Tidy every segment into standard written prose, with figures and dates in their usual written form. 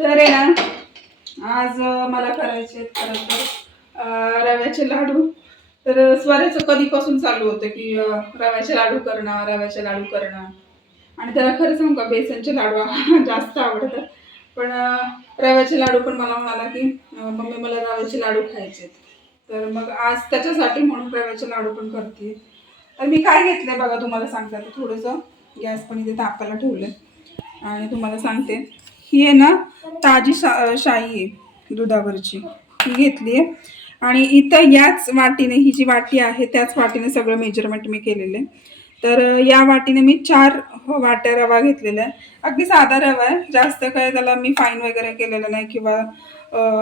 तर आहे ना आज मला करायचे खरं तर रव्याचे लाडू. तर स्वराचं कधीपासून चालू होतं की रव्याचे लाडू करणं, रव्याचे लाडू करणं. आणि त्याला खरं सांगू का, बेसनचे लाडू जास्त आवडतात. पण रव्याचे लाडू पण मला म्हणाला की मम्मी मला रव्याचे लाडू खायचे. तर मग आज त्याच्यासाठी म्हणून रव्याचे लाडू पण करते. तर मी काय घेतलंय बघा, तुम्हाला सांगते. आता थोडंसं गॅस पण इथे तापायला ठेवलंय आणि तुम्हाला सांगते. ही आहे ना ताजी शाई आहे दुधावरची, ही घेतली आहे. आणि इथं याच वाटीने, ही जी वाटी आहे त्याच वाटीने सगळं मेजरमेंट मी केलेलं आहे. तर या वाटीने मी 4 वाट्या रवा घेतलेला आहे. अगदी साधा रवा आहे, जास्त काय त्याला मी फाईन वगैरे केलेलं नाही किंवा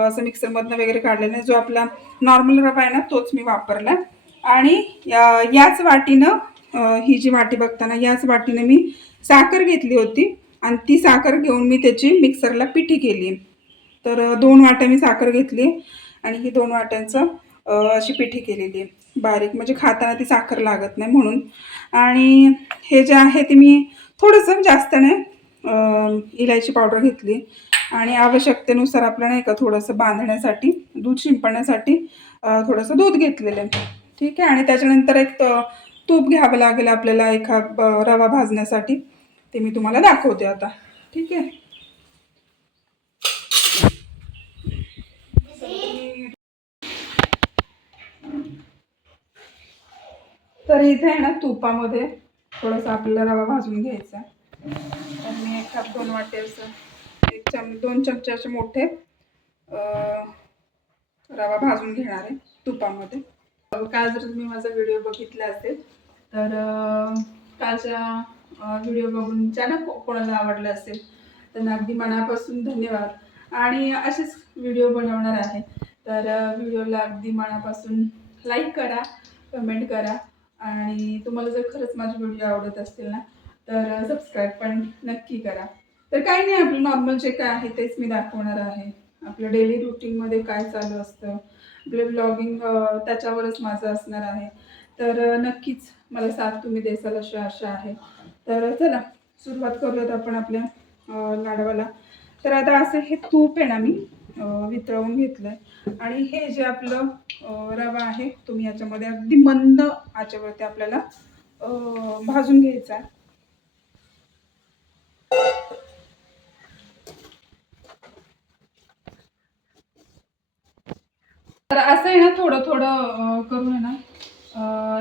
असं मिक्सरमधनं वगैरे काढलेलं नाही. जो आपला नॉर्मल रवा आहे ना तोच मी वापरला. आणि याच वाटीनं ही जी वाटी बघताना याच वाटीने मी साखर घेतली होती आणि ती साखर घेऊन मी त्याची मिक्सरला पिठी केली. तर 2 वाट्या मी साखर घेतली आणि ही 2 वाट्यांचं अशी पिठी केलेली आहे बारीक, म्हणजे खाताना ती साखर लागत नाही म्हणून. आणि हे जे आहे ते मी थोडंसं जास्त नाही इलायची पावडर घेतली आणि आवश्यकतेनुसार आपल्याला नाही का थोडंसं बांधण्यासाठी, दूध शिंपडण्यासाठी थोडंसं दूध घेतलेलं आहे. ठीक आहे. आणि त्याच्यानंतर एक तूप घ्यावं लागेल आपल्याला रवा भाजण्यासाठी. ते मी तुम्हाला दाखवते आता. ठीक आहे. तर इथे आहे ना तुपामध्ये थोडासा आपल्याला रवा भाजून घ्यायचा. तर मी 1 कप 2 वाटे असं 2 चमचे असे मोठे रवा भाजून घेणार आहे तुपामध्ये. काल जर तुम्ही माझा व्हिडिओ बघितला असेल तर कालच्या व्हिडिओ बघून ज्यांना कोणाला आवडला असेल त्यांना अगदी मनापासून धन्यवाद. आणि असेच व्हिडिओ बनवणार आहे. तर व्हिडिओला अगदी मनापासून लाईक करा, कमेंट करा आणि तुम्हाला जर खरंच माझे व्हिडिओ आवडत असतील ना तर सबस्क्राईब पण नक्की करा. तर काही नाही, आपलं नॉर्मल जे काय आहे तेच मी दाखवणार आहे. आपलं डेली रुटीनमध्ये काय चालू असतं, आपलं ब्लॉगिंग त्याच्यावरच माझं असणार आहे. तर नक्कीच मला साथ तुम्ही देसाल अशी आशा आहे. तर चला सुरुवात करूयात आपण आपल्या लाडवाला. तर आता असं हे तूप आहे ना मी वितळवून घेतलंय आणि हे जे आपलं रवा आहे तुम्ही याच्यामध्ये अगदी मंद आचेवरती आपल्याला भाजून घ्यायचा आहे. तर असं आहे ना थोडं थोडं करून आहे ना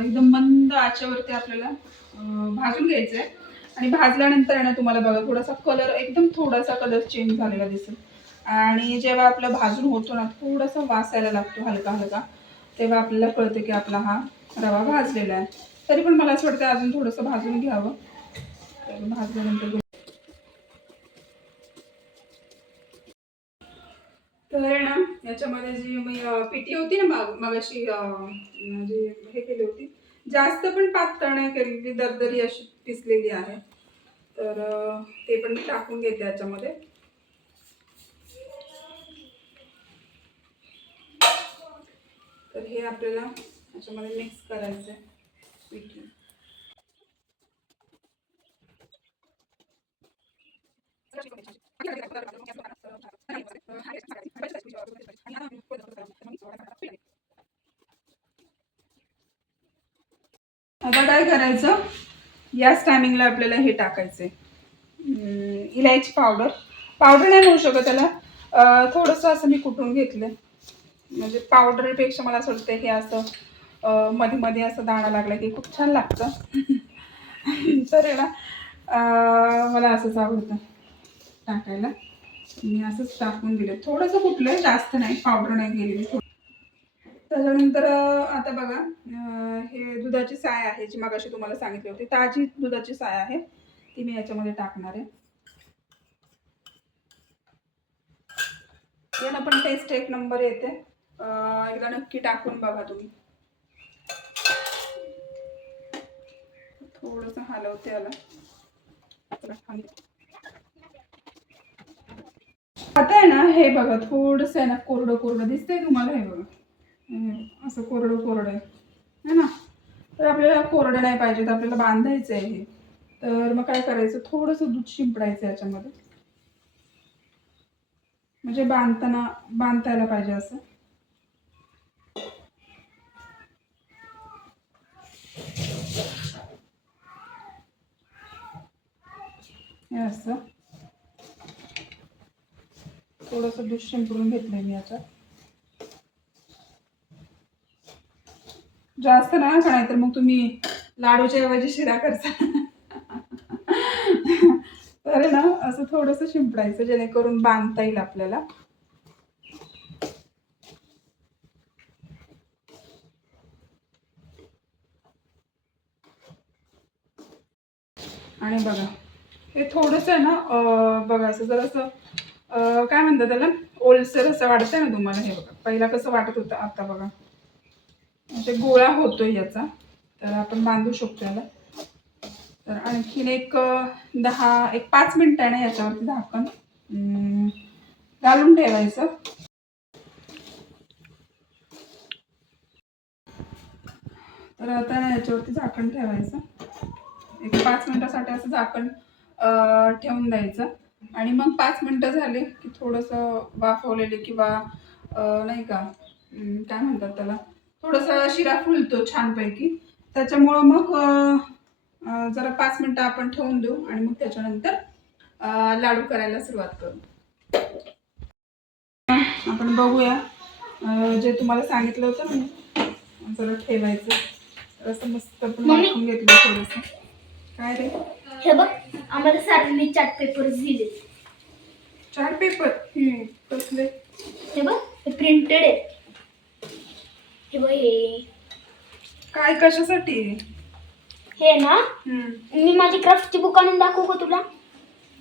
एकदम मंद आचेवरती आपल्याला भाजून घ्यायचं आहे. आणि भाजल्यानंतर आहे ना तुम्हाला बघा थोडासा कलर, एकदम थोडासा कलर चेंज झालेला दिसेल. आणि जेव्हा आपलं भाजून होतो ना थोडासा वास यायला लागतो हलका हलका, तेव्हा आपल्याला कळतं की आपला हा रवा भाजलेला आहे. तरी पण मला असं वाटतं अजून थोडंसं भाजून घ्यावं. तर भाजल्यानंतर तर आहे ना याच्यामध्ये जी मी पिठी होती ना मगाशी म्हणजे हे केली होती, जास्त पण पातळ नाही केलेली, दरदरी अशी पिसलेली आहे. तर ते पण मी टाकून घेते याच्यामध्ये. तर हे आपल्याला याच्यामध्ये मिक्स करायचं आहे पिठी. आता काय करायचं, याच टायमिंगला आपल्याला हे टाकायचंय इलायची पावडर. पावडर नाही होऊ शकत त्याला, थोडंसं असं मी कुटून घेतलं. म्हणजे पावडरपेक्षा मला असं वाटतं हे असं मध्ये मध्ये असं दाणा लागला की खूप छान लागतं. तर आहे ना मला असंच आवडतं टाकायला. मी असंच टाकून दिलं, थोडंसं कुठलं, जास्त नाही, पावडर नाही केलेली. त्याच्यानंतर आता बघा हे दुधाची साय आहे जी मगाशी तुम्हाला सांगितली होती, ताजी दुधाची साय आहे, ती मी याच्यामध्ये टाकणार आहे. याला पण टेस्ट 1 नंबर येते. एकदा नक्की टाकून बघा तुम्ही. थोडंसं हलवते याला. आता आहे ना हे बघा थोडंसं आहे ना कोरडं कोरडं दिसतंय तुम्हाला, हे बघा असं कोरडं कोरडं आहे ना. तर आपल्याला कोरडं नाही पाहिजे, तर आपल्याला बांधायचं आहे हे. तर मग काय करायचं, थोडंसं दूध शिंपडायचं याच्यामध्ये. म्हणजे बांधता यायला पाहिजे असं. हे असं थोडंसं दूध शिंपडून घेतलंय मी याच्यात. जास्त नाही का, नाही तर मग तुम्ही लाडूच्या ऐवजी शिरा करता. तर ना असं थोडंसं शिंपडायचं जेणेकरून बांधता येईल आपल्याला. आणि बघा हे थोडंसं आहे ना, बघा असं जरासं काय म्हणतात त्याला, ओलसर असं वाटतंय ना तुम्हाला. हे बघा पहिला कसं वाटत होतं, आता बघा म्हणजे गोळा होतोय याचा. तर आपण बांधू शकतो याला. तर आणखीन एक 5 मिनिटं आहे ना याच्यावरती झाकण घालून ठेवायचं. तर आता ना याच्यावरती झाकण ठेवायचं. एक 5 मिनिटासाठी असं झाकण ठेवून द्यायचं. आणि मग 5 मिनिटं झाली की थोडंसं वाफवलेले किंवा नाही का काय म्हणतात त्याला, थोडंसं शिरा फुलतो छानपैकी. त्याच्यामुळं मग जरा 5 मिनिटं आपण ठेवून देऊ आणि मग त्याच्यानंतर लाडू करायला सुरुवात करू. आपण बघूया. जे तुम्हाला सांगितलं होतं ना जरा ठेवायचं असं मस्त आपण वाफवून घेतलं थोडंसं. काय रे? हे बघ, आम्हाला सरांनी चार्ट पेपर दिले. Chart paper? कसले? हे बघ, हे प्रिंटेड आहे. हे बघ, हे काय कशासाठी? हे ना मी माझी क्राफ्टची बुक आणून दाखवू का तुला?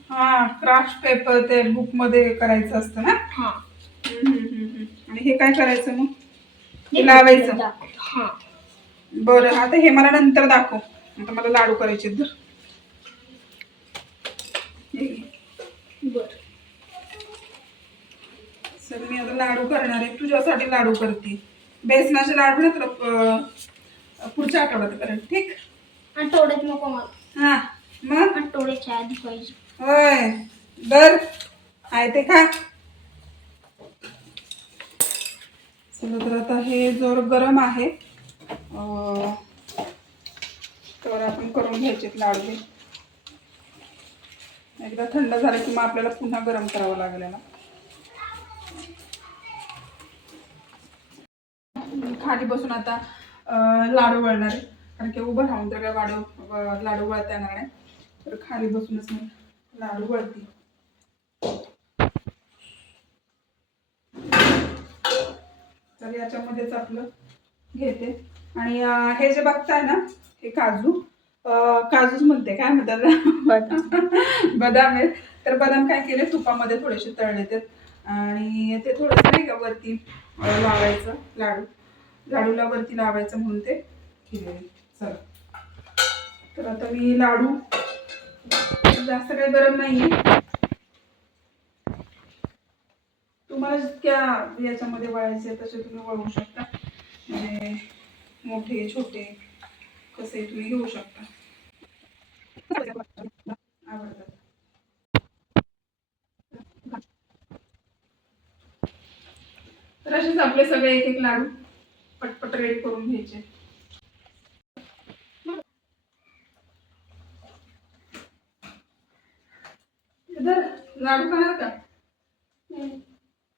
हा, क्राफ्ट पेपर ते बुक मध्ये करायचं असतं ना. हा. आणि हे काय करायचं मग? लावायचं. हा. बरं, आता हे मला नंतर दाखव. आता मला लाडू करायचे. बर. सर मी आता लाडू करणार आहे, तुझ्यासाठी लाडू करते. बेसनाचे लाडू ना तुला पुढच्या आठवड्यात करेल, ठीक? आठवड्यात नको मला. हा मग आठवड्याच्या आधी पाहिजे. होय, दर आहे ते खा. चला, तर आता हे जोर गरम आहे, तर आपण करून घ्यायचे लाडू. एकदा थंड झालं की मग आपल्याला पुन्हा गरम करावं लागेल ना. खाली बसून आता लाडू वळणार आहे, कारण की उभं राहून तर काय लाडू वळता येणार नाही. तर खाली बसूनच मी लाडू वळते. तर याच्यामध्येच आपलं घेते. आणि हे जे बघताय ना, हे काजूच म्हणते, काय म्हणतात, बदाम आहेत. तर बदाम काय केले, तुपामध्ये थोडेसे तळले ते, आणि ते थोडंसं नाही का वरती लावायचं. लाडूला वरती लावायचं म्हणून ते केले. चला, तर आता मी लाडू जास्त काही गरम नाहीये. तुम्हाला जितक्या याच्यामध्ये वळायचे तसे तुम्ही वळवू शकता. म्हणजे मोठे छोटे कसे तुम्ही घेऊ शकता. आवडतात. तर असेच आपले सगळे एक एक लाडू पटपट रेडी करून घ्यायचे. इधर लाडू खाणार का?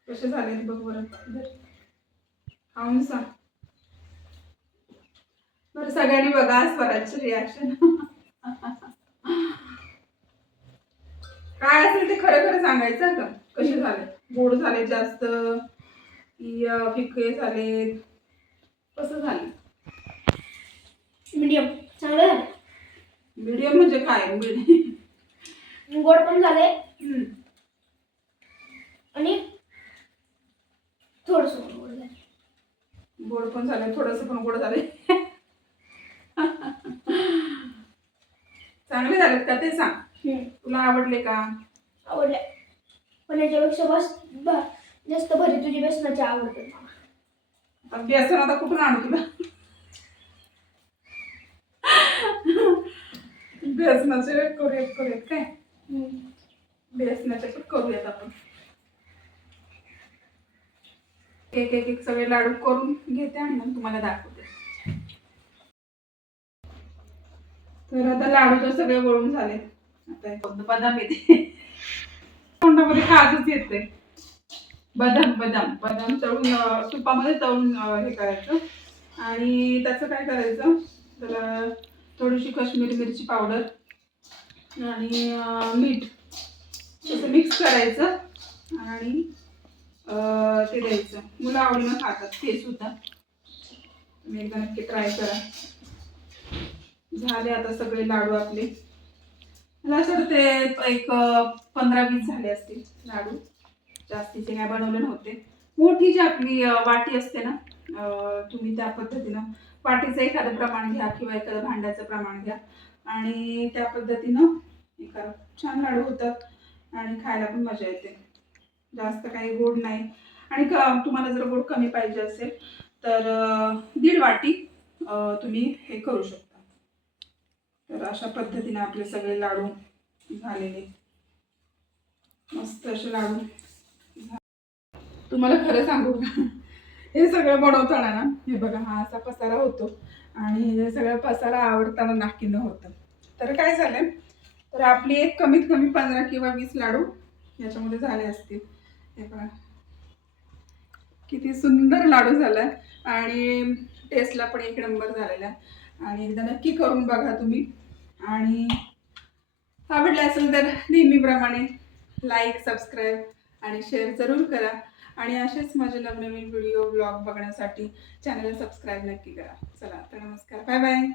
कसे झाले बघ बरं. इधर खाऊन सांग बरं. सगळ्यांनी बघा स्वराजचं रिॲक्शन. काय असेल ते खरं खरं सांगायचं का, कसे झाले, गोड झाले जास्त की फिके झाले, कसं झाले? मीडियम चांगलं झालं. मीडियम म्हणजे काय? गोड पण झाले आणि थोडस गोड झाले. गोड पण झाले, थोडस पण गोड झाले. चांगले झालेत का ते सांग. तुला आवडले का? आवडले, पण याच्यापेक्षा जास्त भरी तुझी बेसनाची आवडते मला. बेसन आता कुठून आणू तुला? बेसनाचे करूयात काय? बेसनाचे पण करूयात आपण. एक एक एक सगळे लाडू करून घेते आणि मग तुम्हाला दाखवते. तर आता लाडू तर सगळे वळून झाले. आता एक बदाम येते तोंडामध्ये खाजच येते. बदाम बदाम बदाम तळून तुपामध्ये तळून हे करायचं आणि त्याचं काय करायचं तर थोडीशी काश्मीरी मिरची पावडर आणि मीठ असं मिक्स करायचं आणि ते द्यायचं. मुलं आवडीनं खातात ते सुद्धा. तुम्ही एकदा नक्की ट्राय करा. झाले आता सगळे लाडू आपले. मला असं वाटतं ते एक 15-20 झाले असतील लाडू. जास्तीचे काय बनवले नव्हते. मोठी जी आपली वाटी असते ना तुम्ही त्या पद्धतीनं वाटीचं एखादं प्रमाण घ्या किंवा एखादं भांड्याचं प्रमाण घ्या आणि त्या पद्धतीनं हे करा. छान लाडू होतात आणि खायला पण मजा येते. जास्त काही गोड नाही आणि तुम्हाला जर गोड कमी पाहिजे असेल तर 1.5 वाटी तुम्ही हे करू शकता. तर अशा पद्धतीने आपले सगळे लाडू झालेले. मस्त असे लाडू. तुम्हाला खरं सांगू का हे सगळं बनवताना ना हे बघा हा असा पसारा होतो आणि हे सगळं पसारा आवडताना नाकीनं होतं. तर काय झालं तर आपली एक कमीत कमी 15 किंवा 20 लाडू याच्यामध्ये झाले असतील. हे बघा किती सुंदर लाडू झालाय आणि टेस्टला पण एक नंबर झालेला. आणि एकदा नक्की करून बघा तुम्ही आणि आवडलं असेल तर नेहमीप्रमाणे लाईक सबस्क्राईब आणि शेअर जरूर करा आणि असेच माझे नवनवीन व्हिडिओ ब्लॉग बघण्यासाठी चॅनलला सबस्क्राईब नक्की करा. चला तर नमस्कार, बाय बाय.